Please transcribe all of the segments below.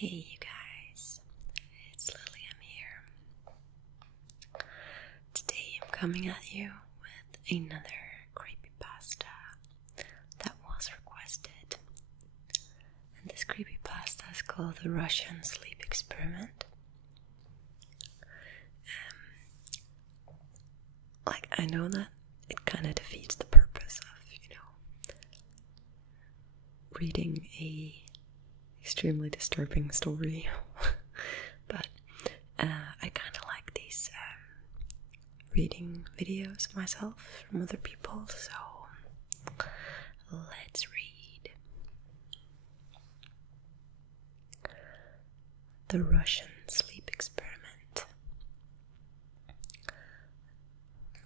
Hey you guys, it's Lilium here. Today I'm coming at you with another creepypasta that was requested. And this creepypasta is called The Russian Sleep Experiment. I know that it kind of defeats the purpose of, reading a extremely disturbing story, but I kind of like these reading videos myself from other people, so let's read. The Russian Sleep Experiment.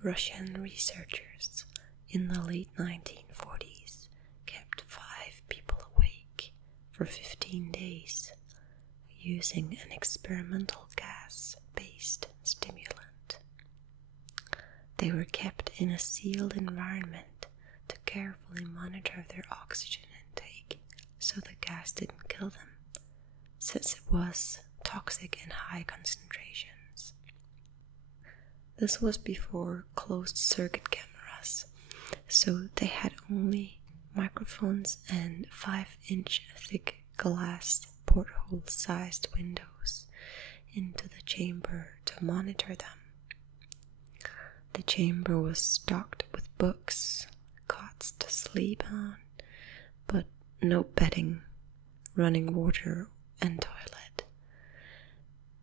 Russian researchers in the late 1940s kept 5 people awake for 15 days using an experimental gas-based stimulant. They were kept in a sealed environment to carefully monitor their oxygen intake so the gas didn't kill them, since it was toxic in high concentrations. This was before closed-circuit cameras, so they had only microphones and 5-inch thick glass porthole-sized windows into the chamber to monitor them. The chamber was stocked with books, cots to sleep on, but no bedding, running water and toilet,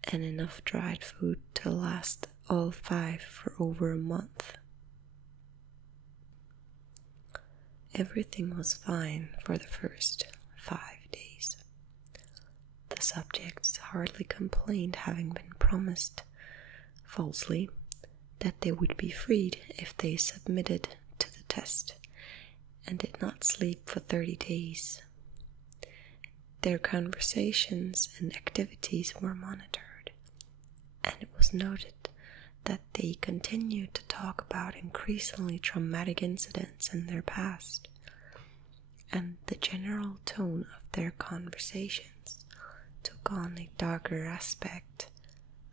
and enough dried food to last all 5 for over a month. Everything was fine for the first 5 days. The subjects hardly complained, having been promised, falsely, that they would be freed if they submitted to the test and did not sleep for 30 days. Their conversations and activities were monitored, and it was noted that they continued to talk about increasingly traumatic incidents in their past, and the general tone of their conversations took on a darker aspect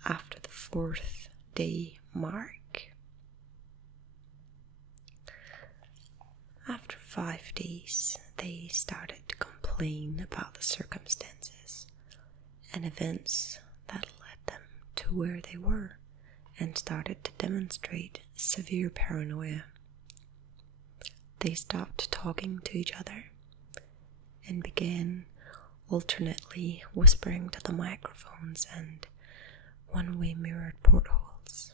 after the 4th day mark. After 5 days, they started to complain about the circumstances and events that led them to where they were, and started to demonstrate severe paranoia. They stopped talking to each other and began alternately whispering to the microphones and one-way mirrored portholes.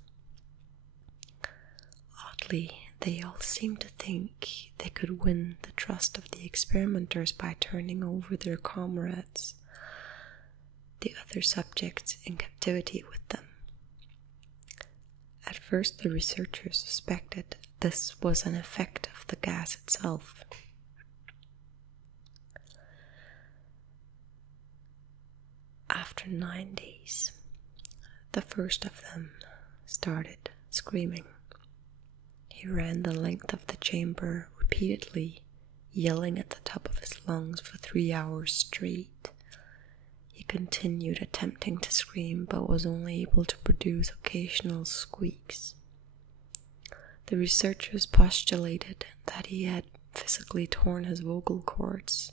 Oddly, they all seemed to think they could win the trust of the experimenters by turning over their comrades, the other subjects in captivity, with them. At first, the researchers suspected this was an effect of the gas itself. After 9 days, the first of them started screaming. He ran the length of the chamber repeatedly, yelling at the top of his lungs for 3 hours straight. He continued attempting to scream, but was only able to produce occasional squeaks. The researchers postulated that he had physically torn his vocal cords.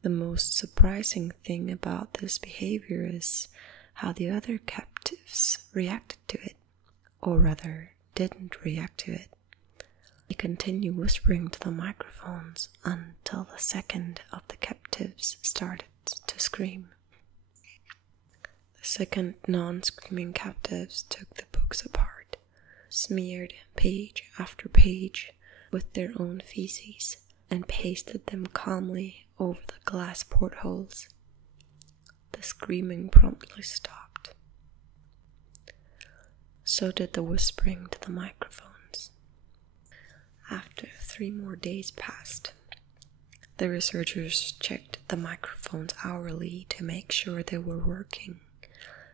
The most surprising thing about this behavior is how the other captives reacted to it, or rather, didn't react to it. They continued whispering to the microphones until the second of the captives started to scream. The second non-screaming captives took the books apart, smeared page after page with their own feces, and pasted them calmly over the glass portholes. The screaming promptly stopped. So did the whispering to the microphones. After 3 more days passed, the researchers checked the microphones hourly to make sure they were working,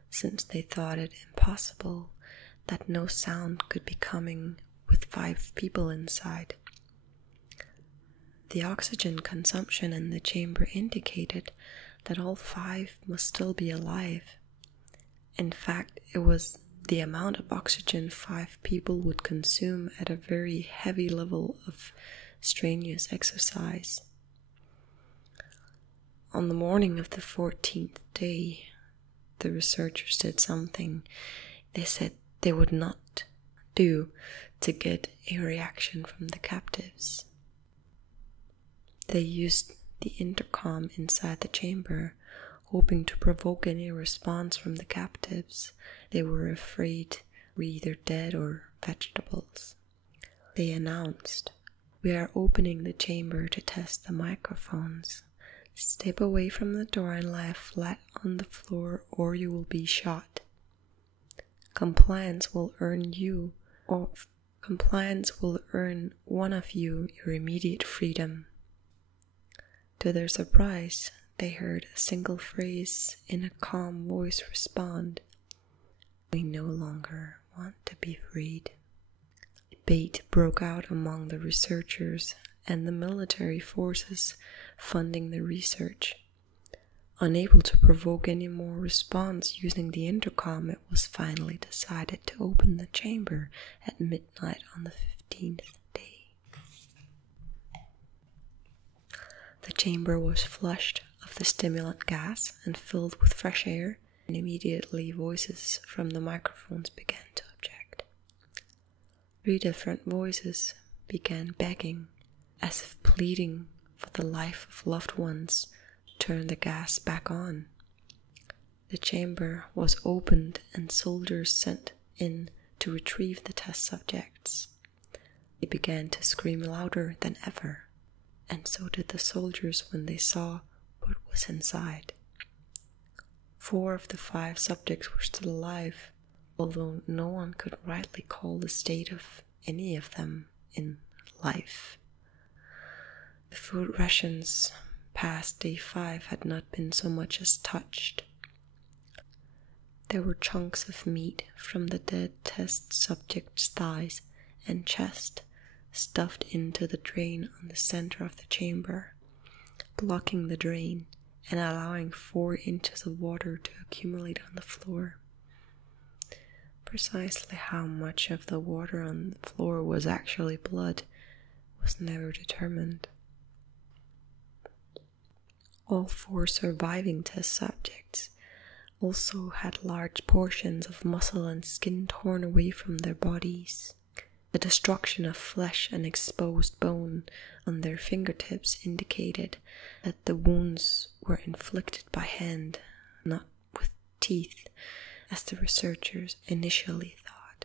since they thought it impossible that no sound could be coming with 5 people inside. The oxygen consumption in the chamber indicated that all 5 must still be alive. In fact, it was the amount of oxygen 5 people would consume at a very heavy level of strenuous exercise. On the morning of the 14th day, the researchers did something they said they would not do to get a reaction from the captives. They used the intercom inside the chamber, hoping to provoke any response from the captives. They were afraid were either dead or vegetables. They announced, "We are opening the chamber to test the microphones. Step away from the door and lie flat on the floor or you will be shot. Compliance will earn one of you your immediate freedom." To their surprise, they heard a single phrase in a calm voice respond, "We no longer want to be freed." Debate broke out among the researchers and the military forces funding the research. Unable to provoke any more response using the intercom, it was finally decided to open the chamber at midnight on the 15th day. The chamber was flushed of the stimulant gas and filled with fresh air, and immediately voices from the microphones began to object. 3 different voices began begging, as if pleading for the life of loved ones, to turn the gas back on. The chamber was opened and soldiers sent in to retrieve the test subjects. They began to scream louder than ever, and so did the soldiers when they saw what was inside. 4 of the 5 subjects were still alive, although no one could rightly call the state of any of them in life. The food rations past day 5 had not been so much as touched. There were chunks of meat from the dead test subject's thighs and chest stuffed into the drain on the center of the chamber, blocking the drain and allowing 4 inches of water to accumulate on the floor. Precisely how much of the water on the floor was actually blood was never determined. All 4 surviving test subjects also had large portions of muscle and skin torn away from their bodies. The destruction of flesh and exposed bone on their fingertips indicated that the wounds were inflicted by hand, not with teeth, as the researchers initially thought.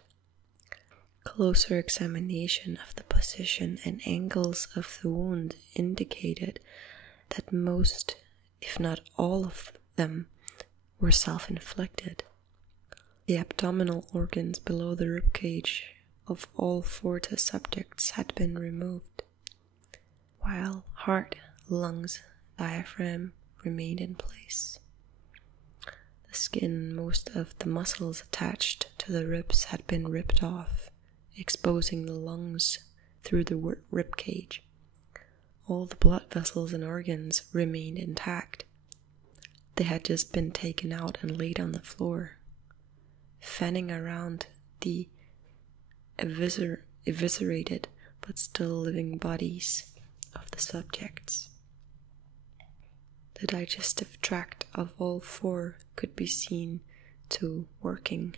Closer examination of the position and angles of the wound indicated that most, if not all of them, were self-inflicted. The abdominal organs below the ribcage of all 4 test subjects had been removed, while heart, lungs, diaphragm remained in place. The skin and most of the muscles attached to the ribs had been ripped off, exposing the lungs through the ribcage. All the blood vessels and organs remained intact. They had just been taken out and laid on the floor, fanning around the eviscerated but still living bodies of the subjects. The digestive tract of all 4 could be seen to working,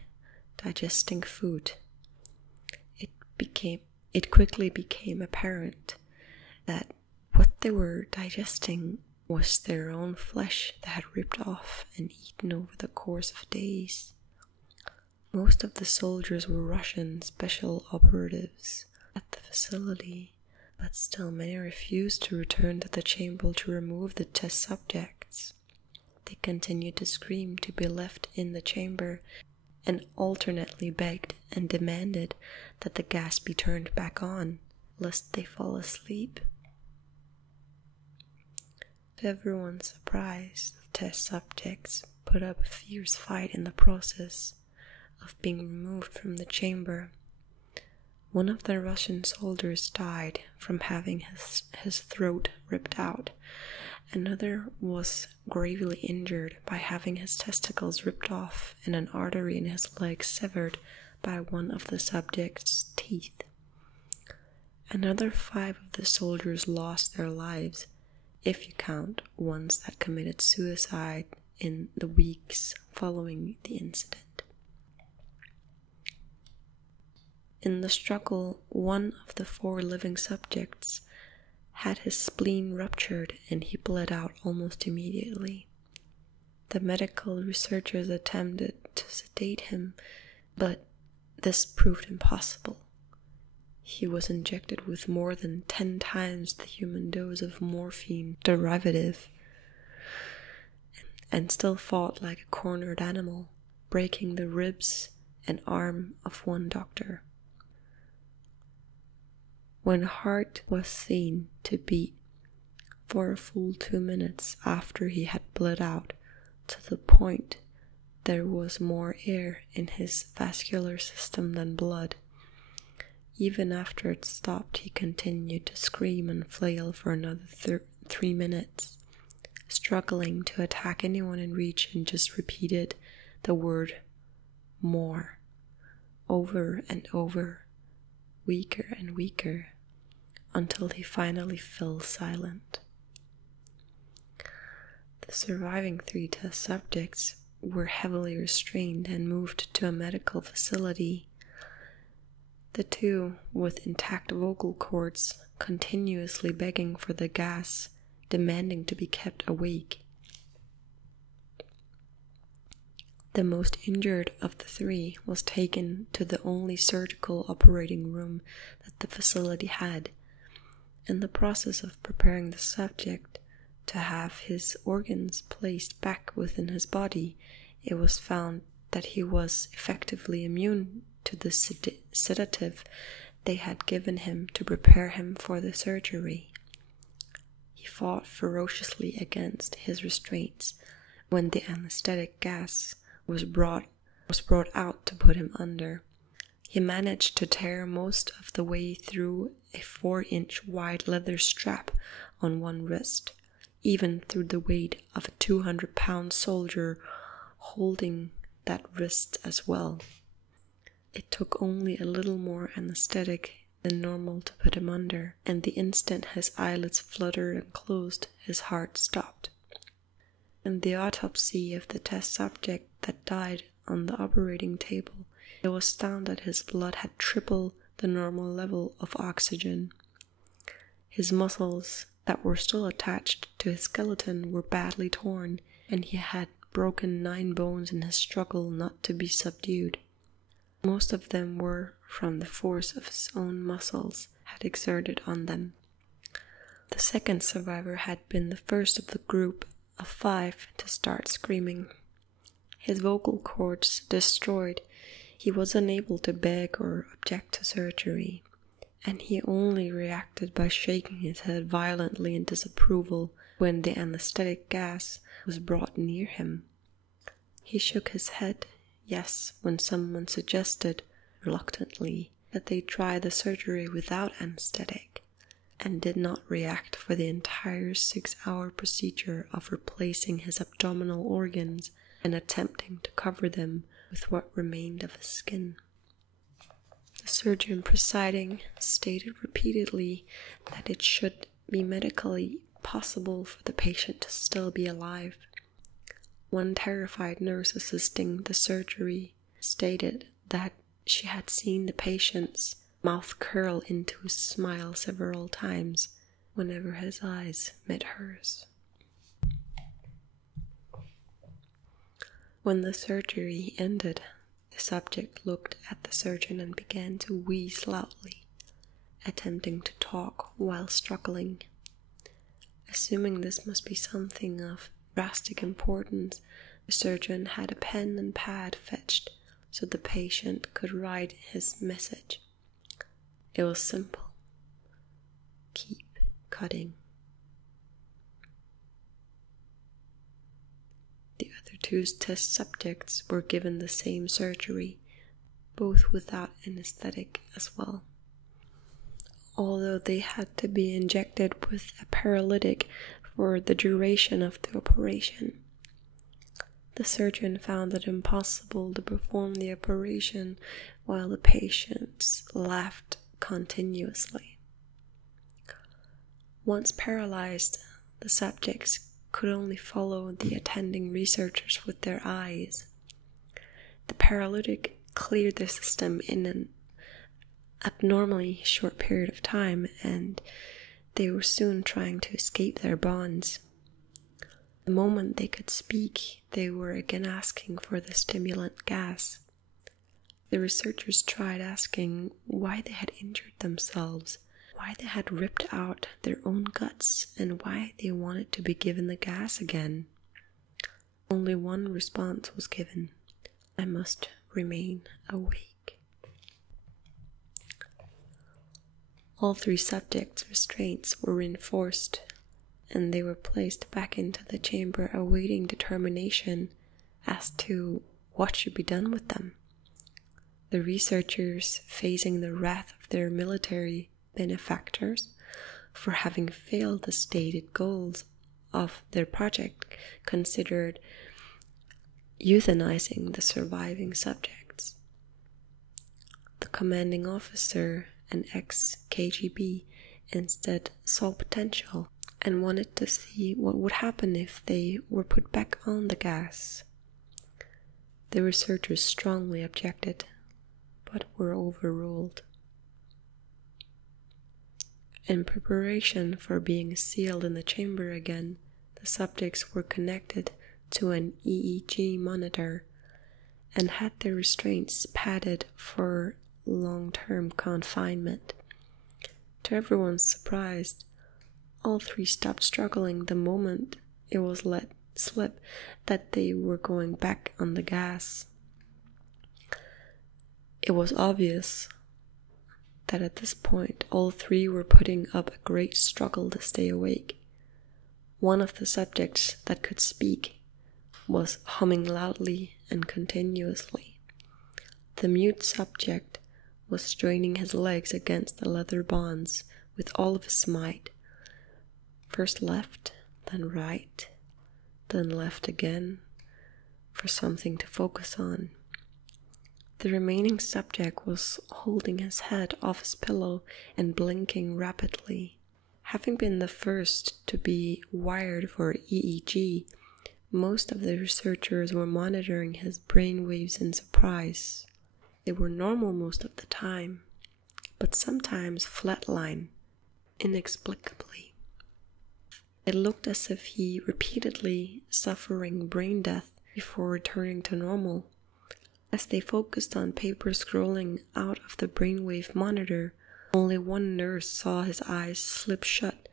digesting food. It quickly became apparent that what they were digesting was their own flesh that had ripped off and eaten over the course of days. Most of the soldiers were Russian special operatives at the facility, but still many refused to return to the chamber to remove the test subjects. They continued to scream to be left in the chamber and alternately begged and demanded that the gas be turned back on, lest they fall asleep. To everyone's surprise, the test subjects put up a fierce fight in the process of being removed from the chamber. One of the Russian soldiers died from having his throat ripped out, Another was gravely injured by having his testicles ripped off and an artery in his leg severed by one of the subject's teeth. Another 5 of the soldiers lost their lives, if you count ones that committed suicide in the weeks following the incident. In the struggle, one of the 4 living subjects had his spleen ruptured and he bled out almost immediately. The medical researchers attempted to sedate him, but this proved impossible. He was injected with more than 10 times the human dose of morphine derivative and still fought like a cornered animal, breaking the ribs and arm of one doctor. When heart was seen to beat for a full 2 minutes after he had bled out, to the point there was more air in his vascular system than blood. Even after it stopped, he continued to scream and flail for another 3 minutes, struggling to attack anyone in reach, and just repeated the word "more" over and over, weaker and weaker, until he finally fell silent. The surviving 3 test subjects were heavily restrained and moved to a medical facility. The 2 with intact vocal cords continuously begging for the gas, demanding to be kept awake. The most injured of the 3 was taken to the only surgical operating room that the facility had. In the process of preparing the subject to have his organs placed back within his body, it was found that he was effectively immune to the sedative they had given him to prepare him for the surgery. He fought ferociously against his restraints when the anesthetic gas was brought out to put him under. He managed to tear most of the way through a 4-inch wide leather strap on one wrist, even through the weight of a 200-pound soldier holding that wrist as well. It took only a little more anesthetic than normal to put him under, and the instant his eyelids fluttered and closed, his heart stopped. In the autopsy of the test subject that died on the operating table, it was found that his blood had triple the normal level of oxygen. His muscles that were still attached to his skeleton were badly torn, and he had broken 9 bones in his struggle not to be subdued. Most of them were from the force of his own muscles had exerted on them. The second survivor had been the first of the group of 5 to start screaming. His vocal cords destroyed, he was unable to beg or object to surgery, and he only reacted by shaking his head violently in disapproval when the anesthetic gas was brought near him. He shook his head, yes, when someone suggested, reluctantly, that they try the surgery without anesthetic, and did not react for the entire 6-hour procedure of replacing his abdominal organs and attempting to cover them with what remained of his skin. The surgeon presiding stated repeatedly that it should be medically possible for the patient to still be alive. One terrified nurse assisting the surgery stated that she had seen the patient's mouth curl into a smile several times whenever his eyes met hers. When the surgery ended, the subject looked at the surgeon and began to wheeze loudly, attempting to talk while struggling. Assuming this must be something of drastic importance, the surgeon had a pen and pad fetched so the patient could write his message. It was simple. Keep cutting. The other 2 test subjects were given the same surgery, both without anesthetic as well. Although they had to be injected with a paralytic for the duration of the operation. The surgeon found it impossible to perform the operation while the patients laughed continuously. Once paralyzed, the subjects could only follow the attending researchers with their eyes. The paralytic cleared the system in an abnormally short period of time, and they were soon trying to escape their bonds. The moment they could speak, they were again asking for the stimulant gas. The researchers tried asking why they had injured themselves, why they had ripped out their own guts, and why they wanted to be given the gas again. Only one response was given: I must remain awake. All 3 subjects' restraints were reinforced, and they were placed back into the chamber awaiting determination as to what should be done with them. The researchers, facing the wrath of their military benefactors for having failed the stated goals of their project, considered euthanizing the surviving subjects. The commanding officer, an ex-KGB, instead saw potential and wanted to see what would happen if they were put back on the gas. The researchers strongly objected, but were overruled. In preparation for being sealed in the chamber again, the subjects were connected to an EEG monitor and had their restraints padded for long-term confinement. To everyone's surprise, all 3 stopped struggling the moment it was let slip that they were going back on the gas. It was obvious that at this point all 3 were putting up a great struggle to stay awake. One of the subjects that could speak was humming loudly and continuously. The mute subject was straining his legs against the leather bonds with all of his might. First left, then right, then left again, for something to focus on. The remaining subject was holding his head off his pillow and blinking rapidly. Having been the first to be wired for EEG, most of the researchers were monitoring his brainwaves in surprise. They were normal most of the time, but sometimes flatline, inexplicably. It looked as if he repeatedly suffering brain death before returning to normal. As they focused on paper scrolling out of the brainwave monitor, only one nurse saw his eyes slip shut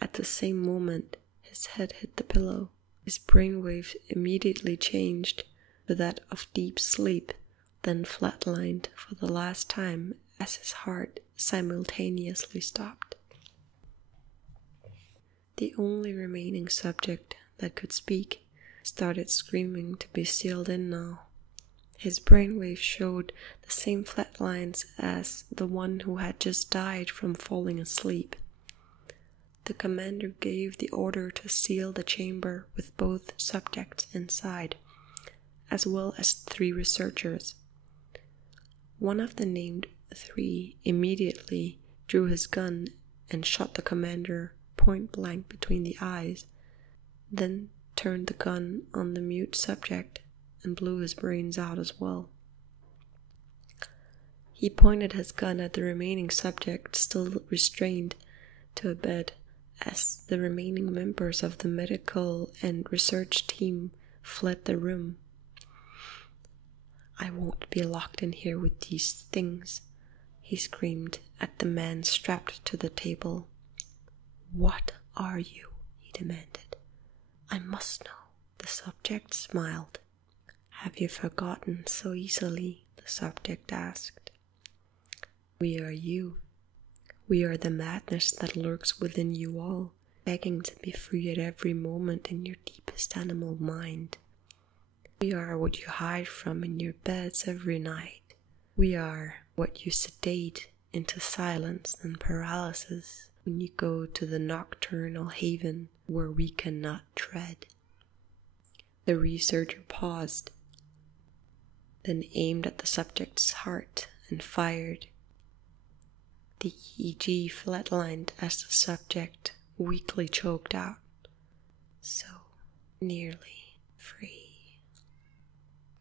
at the same moment his head hit the pillow. His brainwave immediately changed to that of deep sleep, then flatlined for the last time as his heart simultaneously stopped. The only remaining subject that could speak started screaming to be sealed in now. His brainwave showed the same flat lines as the one who had just died from falling asleep. The commander gave the order to seal the chamber with both subjects inside, as well as 3 researchers. One of the named 3 immediately drew his gun and shot the commander point blank between the eyes, then turned the gun on the mute subject and blew his brains out as well. He pointed his gun at the remaining subject, still restrained, to a bed, as the remaining members of the medical and research team fled the room. "I won't be locked in here with these things," he screamed at the man strapped to the table. "What are you?" he demanded. "I must know." The subject smiled. "Have you forgotten so easily?" the subject asked. "We are you. We are the madness that lurks within you all, begging to be free at every moment in your deepest animal mind. We are what you hide from in your beds every night. We are what you sedate into silence and paralysis when you go to the nocturnal haven where we cannot tread. The researcher paused, then aimed at the subject's heart and fired. The EEG flatlined as the subject weakly choked out, so nearly free.